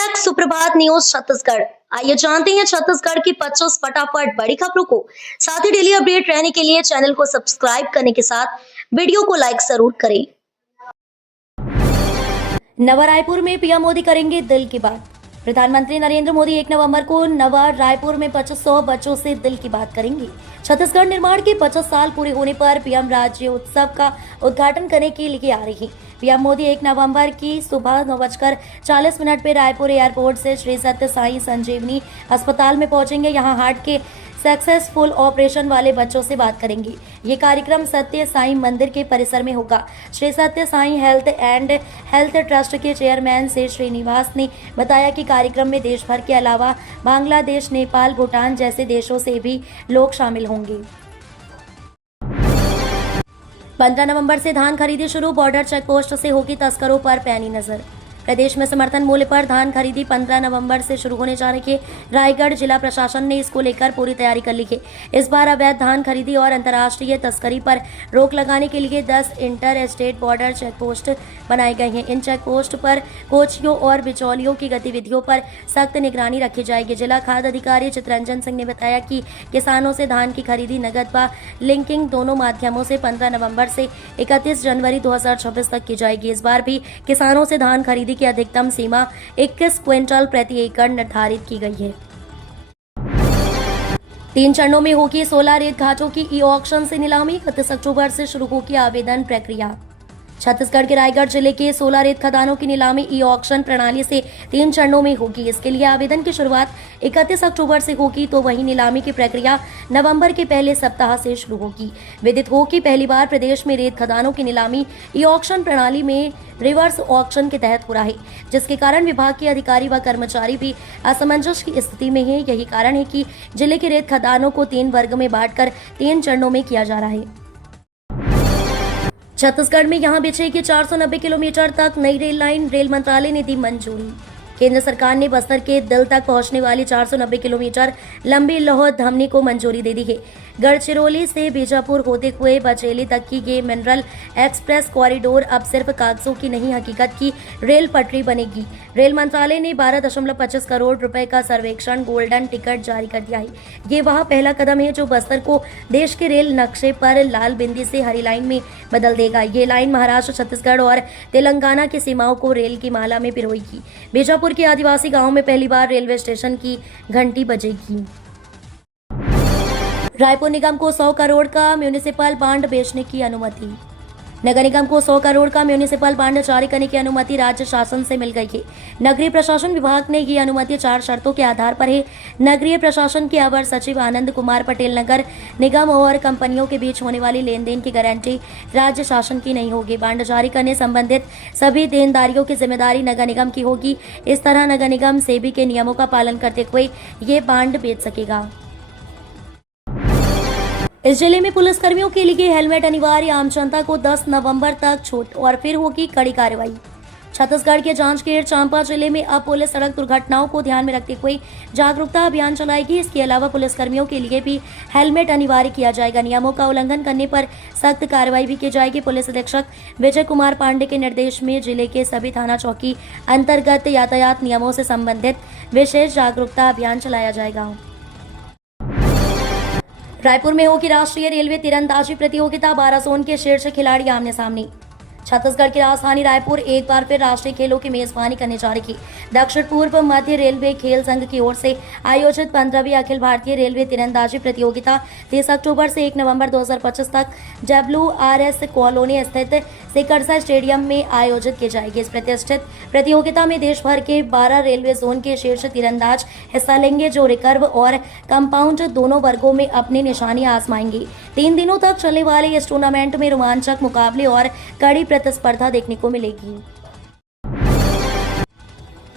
Back सुप्रभात news Chhattisgarh. आइए जानते हैं छत्तीसगढ़ की 25 फटाफट बड़ी खबरों को। साथ ही डेली अपडेट रहने के लिए चैनल को सब्सक्राइब करने के साथ वीडियो को लाइक जरूर करें। नवा रायपुर में पीएम मोदी करेंगे दिल की बात। प्रधानमंत्री नरेंद्र मोदी 1 नवंबर को नवा रायपुर में 2500 बच्चों से दिल की बात करेंगे। छत्तीसगढ़ निर्माण के 50 साल पूरे होने पर पीएम राज्य उत्सव का उद्घाटन करने के लिए आ रही। पीएम मोदी 1 नवंबर की सुबह 9:40 पर रायपुर एयरपोर्ट से श्री सत्य साई संजीवनी अस्पताल में पहुंचेंगे। यहां हार्ट के सक्सेसफुल ऑपरेशन वाले बच्चों से बात करेंगे। ये कार्यक्रम सत्य साई मंदिर के परिसर में होगा। श्री सत्य Sai health and health trust के चेयरमैन से श्रीनिवास ने बताया कि कार्यक्रम में देश भर के अलावा बांग्लादेश, नेपाल, भूटान जैसे देशों से भी लोग शामिल होंगे। 15 नवंबर से धान खरीदी शुरू। बॉर्डर चेकपोस्ट से होगी तस्करों पर पैनी नजर। प्रदेश में समर्थन मूल्य पर धान खरीदी 15 नवंबर से शुरू होने जा रही है। रायगढ़ जिला प्रशासन ने इसको लेकर पूरी तैयारी कर ली है। इस बार अवैध धान खरीदी और अंतर्राष्ट्रीय तस्करी पर रोक लगाने के लिए 10 इंटर स्टेट बॉर्डर चेकपोस्ट बनाए गए हैं। इन चेकपोस्ट पर कोचियों और बिचौलियों की गतिविधियों पर सख्त निगरानी रखी जाएगी। जिला खाद्य अधिकारी चितरंजन सिंह ने बताया कि किसानों से धान की खरीदी नगद व लिंकिंग दोनों माध्यमों से 15 नवंबर से 31 जनवरी 2026 तक की जाएगी। इस बार भी किसानों से धान खरीदी की अधिकतम सीमा 21 क्विंटल प्रति एकड़ निर्धारित की गई है। 3 चरणों में होगी 16 रेत घाटों की ई ऑक्शन से नीलामी। 31 अक्टूबर से शुरू होगी आवेदन प्रक्रिया। छत्तीसगढ़ के रायगढ़ जिले के 16 रेत खदानों की नीलामी ई ऑक्शन प्रणाली से 3 चरणों में होगी। इसके लिए आवेदन की शुरुआत 31 अक्टूबर से होगी, तो वहीं नीलामी की प्रक्रिया नवंबर के पहले सप्ताह से शुरू होगी। विदित हो कि पहली बार प्रदेश में रेत खदानों की नीलामी ई ऑक्शन प्रणाली में रिवर्स ऑक्शन के तहत हो रहा है, जिसके कारण विभाग के अधिकारी व कर्मचारी भी असमंजस की स्थिति में है। यही कारण है कि जिले के रेत खदानों को 3 वर्ग में बांटकर 3 चरणों में किया जा रहा है। छत्तीसगढ़ में यहां बिछेगी 490 किलोमीटर तक नई रेल लाइन। रेल मंत्रालय ने दी मंजूरी। केंद्र सरकार ने बस्तर के दिल तक पहुंचने वाली 490 किलोमीटर लंबी लौह धमनी को मंजूरी दे दी है। गढ़चिरौली से बीजापुर होते हुए बचेली तक की ये मिनरल एक्सप्रेस कॉरिडोर अब सिर्फ कागजों की नहीं, हकीकत की रेल पटरी बनेगी। रेल मंत्रालय ने 12.25 करोड़ रुपए का सर्वेक्षण गोल्डन टिकट जारी कर दिया है। ये वह पहला कदम है जो बस्तर को देश के रेल नक्शे पर लाल बिंदी से हरी लाइन में बदल देगा। ये लाइन महाराष्ट्र, छत्तीसगढ़ और तेलंगाना की सीमाओं को रेल की माला में पिरोएगी। बीजापुर के आदिवासी गांवों में पहली बार रेलवे स्टेशन की घंटी बजेगी। रायपुर निगम को 100 करोड़ का म्युनिसिपल बांड बेचने की अनुमति। नगर निगम को 100 करोड़ का म्युनिसिपल बांड जारी करने की अनुमति राज्य शासन से मिल गई है। नगरीय प्रशासन विभाग ने ये अनुमति 4 शर्तों के आधार पर है। नगरीय प्रशासन के अवर सचिव आनंद कुमार पटेल नगर निगम और कंपनियों के बीच होने वाली लेन देन की गारंटी राज्य शासन की नहीं होगी। बांड जारी करने संबंधित सभी देनदारियों की जिम्मेदारी नगर निगम की होगी। इस तरह नगर निगम सेबी के नियमों का पालन करते हुए ये बांड बेच सकेगा। इस जिले में पुलिसकर्मियों के लिए हेलमेट अनिवार्य। आम जनता को 10 नवंबर तक छूट और फिर होगी कड़ी कार्रवाई। छत्तीसगढ़ के जांजगीर चांपा जिले में अब पुलिस सड़क दुर्घटनाओं को ध्यान में रखते हुए जागरूकता अभियान चलाएगी। इसके अलावा पुलिसकर्मियों के लिए भी हेलमेट अनिवार्य किया जाएगा। नियमों का उल्लंघन करने पर सख्त कार्रवाई भी की जाएगी। पुलिस अधीक्षक विजय कुमार पांडे के निर्देश में जिले के सभी थाना चौकी अंतर्गत यातायात नियमों से संबंधित विशेष जागरूकता अभियान चलाया जाएगा। रायपुर में होगी राष्ट्रीय रेलवे तीरंदाजी प्रतियोगिता। 12 जोन के शीर्ष खिलाड़ी आमने सामने। छत्तीसगढ़ की राजधानी रायपुर एक बार फिर राष्ट्रीय खेलों की मेजबानी करने जा रही है। दक्षिण पूर्व मध्य रेलवे खेल संघ की ओर से आयोजित 15वीं अखिल भारतीय रेलवे तीरंदाजी प्रतियोगिता 30 अक्टूबर से 1 नवंबर 2025 तक WRS कॉलोनी स्थित सिकरसा स्टेडियम में आयोजित की जाएगी। इस प्रतिष्ठित प्रतियोगिता में देश भर के 12 रेलवे जोन के शीर्ष तीरंदाज हिस्सा लेंगे, जो रिकर्व और कंपाउंड दोनों वर्गों में अपनी निशानी आजमाएंगे। 3 दिनों तक चलने वाले इस टूर्नामेंट में रोमांचक मुकाबले और कड़ी प्रतिस्पर्धा देखने को मिलेगी।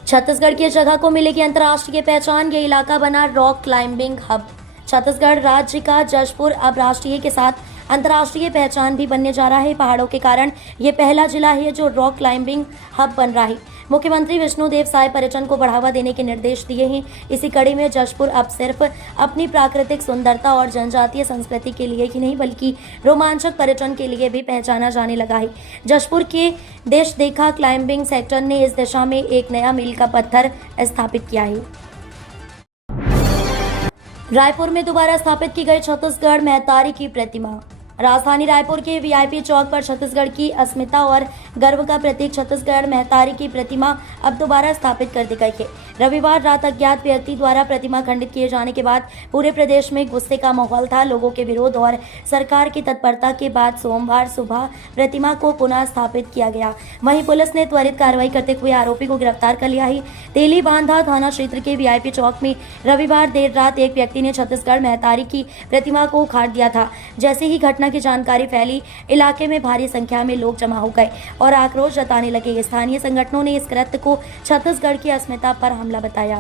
छत्तीसगढ़ की जगह को मिलेगी अंतर्राष्ट्रीय पहचान। ये इलाका बना रॉक क्लाइंबिंग हब। छत्तीसगढ़ राज्य का जशपुर अब राष्ट्रीय के साथ अंतर्राष्ट्रीय पहचान भी बनने जा रहा है। पहाड़ों के कारण ये पहला जिला है जो रॉक क्लाइंबिंग हब बन रहा है। मुख्यमंत्री विष्णुदेव साय पर्यटन को बढ़ावा देने के निर्देश दिए हैं। इसी कड़ी में जशपुर अब सिर्फ अपनी प्राकृतिक सुंदरता और जनजातीय संस्कृति के लिए ही नहीं बल्कि रोमांचक पर्यटन के लिए भी पहचाना जाने लगा है। जशपुर के देश देखा क्लाइंबिंग सेक्टर ने इस दिशा में एक नया मील का पत्थर स्थापित किया है। रायपुर में दोबारा स्थापित की गई छत्तीसगढ़ महतारी की प्रतिमा। राजधानी रायपुर के वीआईपी चौक पर छत्तीसगढ़ की अस्मिता और गर्व का प्रतीक छत्तीसगढ़ महतारी की प्रतिमा अब दोबारा स्थापित कर दी गई है। रविवार रात अज्ञात व्यक्ति द्वारा प्रतिमा खंडित किए जाने के बाद पूरे प्रदेश में गुस्से का माहौल था। लोगों के विरोध और सरकार की तत्परता के बाद सोमवार सुबह प्रतिमा को पुनः स्थापित किया गया। वहीं पुलिस ने त्वरित कार्रवाई करते हुए आरोपी को गिरफ्तार कर लिया है। तेली बांधा थाना क्षेत्र के वीआईपी चौक में रविवार देर रात एक व्यक्ति ने छत्तीसगढ़ महतारी की प्रतिमा को उखाड़ दिया था। जैसे ही घटना की जानकारी फैली, इलाके में भारी संख्या में लोग जमा हो गए और आक्रोश जताने लगे। स्थानीय संगठनों ने इस कृत्य को छत्तीसगढ़ की अस्मिता पर हमला बताया।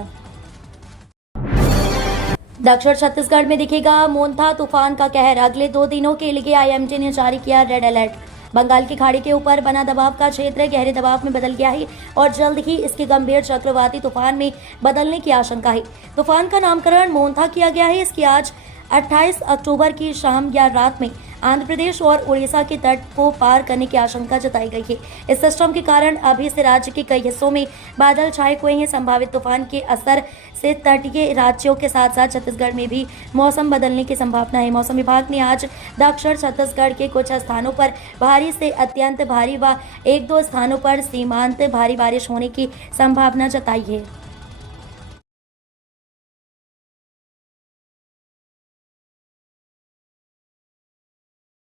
दक्षिण छत्तीसगढ़ में दिखेगा मोंथा तूफान का कहर। अगले 2 दिनों के लिए आईएमडी ने जारी किया रेड अलर्ट। बंगाल की खाड़ी के ऊपर बना दबाव का क्षेत्र गहरे दबाव में बदल गया है और जल्द ही इसके गंभीर चक्रवाती तूफान में बदलने की आशंका है। तूफान का नामकरण मोंथा किया गया है। इसकी आज 28 अक्टूबर की शाम या रात में आंध्र प्रदेश और उड़ीसा के तट को पार करने की आशंका जताई गई है। इस सिस्टम के कारण अभी से राज्य के कई हिस्सों में बादल छाए हुए हैं। संभावित तूफान के असर से तटीय राज्यों के साथ साथ छत्तीसगढ़ में भी मौसम बदलने की संभावना है। मौसम विभाग ने आज दक्षिण छत्तीसगढ़ के कुछ स्थानों पर भारी से अत्यंत भारी व 1-2 स्थानों पर सीमांत भारी बारिश होने की संभावना जताई है।